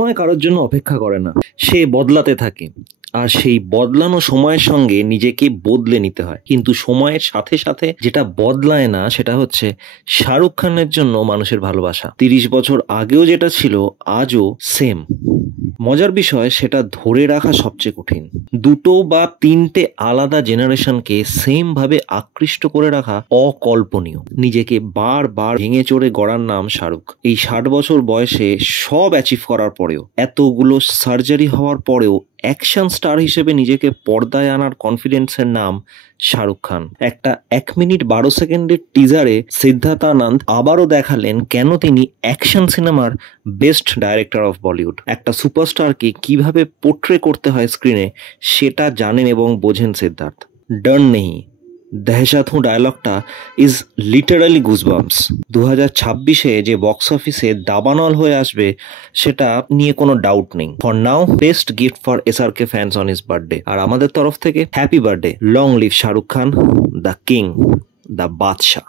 সময় কারোর জন্য অপেক্ষা করে না, সে বদলাতে থাকে। আর সেই বদলানো সময়ের সঙ্গে নিজেকে বদলে নিতে হয়। কিন্তু সময়ের সাথে সাথে যেটা বদলায় না সেটা হচ্ছে শাহরুখ খানের জন্য মানুষের ভালোবাসা। 30 বছর আগেও যেটা ছিল আজও সেম। মজার বিষয় সেটা ধরে রাখা সবচেয়ে কঠিন। দুটো বা তিনটে আলাদা জেনারেশনকে সেম ভাবে আকৃষ্ট করে রাখা অকল্পনীয়। নিজেকে বারবার ভেঙে চড়ে গড়ার নাম শাহরুখ। এই 60 বছর বয়সে সব অ্যাচিভ করার পরেও, এতগুলো সার্জারি হওয়ার পরেও অ্যাকশন স্টার হিসেবে নিজেকে পর্দায় আনার কনফিডেন্সের নাম শাহরুখ খান। একটা 1 মিনিট 12 সেকেন্ডের টিজারে সিদ্ধার্থ আনন্দ আবারও দেখালেন কেন তিনি অ্যাকশন সিনেমার বেস্ট ডাইরেক্টর অফ বলিউড। একটা সুপারস্টারকে কিভাবে পোর্ট্রে করতে হয় স্ক্রিনে সেটা জানেন এবং বোঝেন সিদ্ধার্থ। ডর নেই দহশত হুঁ ডায়লগটা ইজ লিটারালি গুজবাম্পস। 2026-এ যে বক্স অফিসে দাবানল হয়ে আসবে সেটা নিয়ে কোনো ডাউট নেই। For now best gift for SRK fans on his birthday. আর আমাদের তরফ থেকে happy birthday, long live Shahrukh Khan, the king, the বাদশাহ।